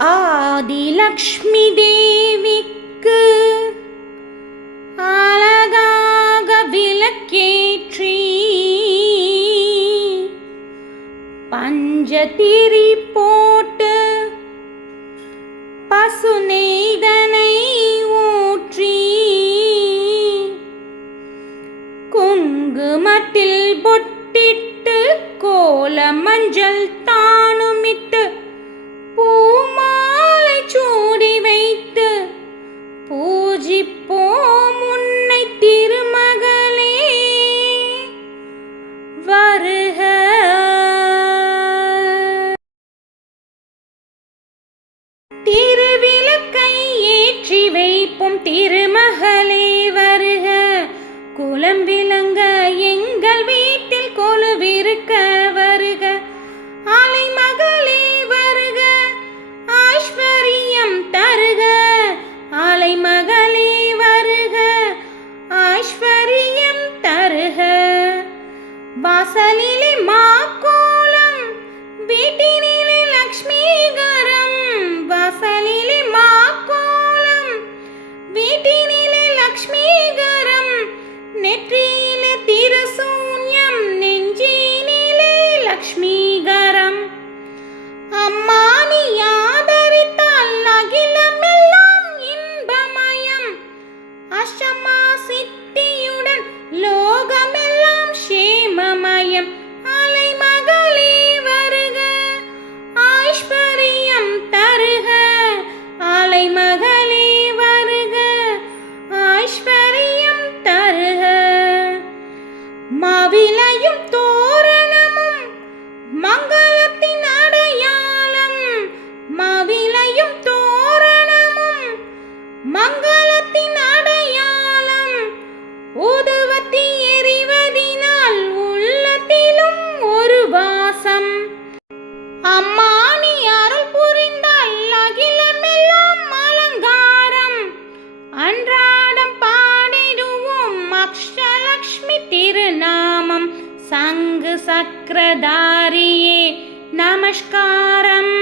ஆதிலக்ஷ்மி தேவிக்கு அழகாக விளக்கேற்றி பஞ்சதிரி போட்டு பசு நெய்தனை ஊற்றி குங்குமத்தில் பொட்டிட்டு கோல மஞ்சள் திருமகளே வருக. குலம் விளங்க எங்கள் வீட்டில் கொலுவிருக்க வருக. ஆலை மகளே வருக ஆஸ்வரியம் தருக. ஆலை மகளே வருக ஆஸ்வரியம் தருக. வாசலிலே மாக்கோலம் வீட்டினே அஷமா சித்தியுடன் லோகமெல்லாம் ஷேமமயம் அலைமகளே வருக ஐஸ்வரியம் தருக. அலை மகளே வருக ஐஸ்வரியம் தருக. மாவிலையும் தோரணமும் மங்களத்தின் அடையாளம். மாவிலையும் தோரணமும் மங்களத்தின் சங்கு சக்கரதாரியே நமஸ்காரம்.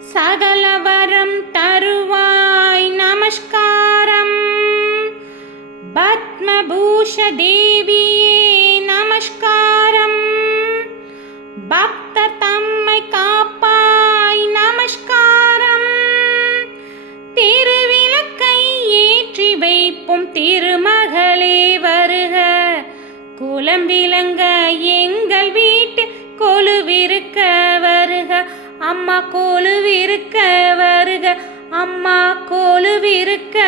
சகலவரம் தருவாய் நமஸ்காரம். பத்மபூஷ தேவியே நமஸ்காரம். பக்தர் தம்மை காப்பாய் நமஸ்காரம். திருவிளக்கை ஏற்றி வைப்போம் திருமகளேவர் குலம் விளங்க எங்கள் வீட்டு கொலுவிருக்க வருக. அம்மா கொலுவிருக்க வருக. அம்மா கொலுவிருக்க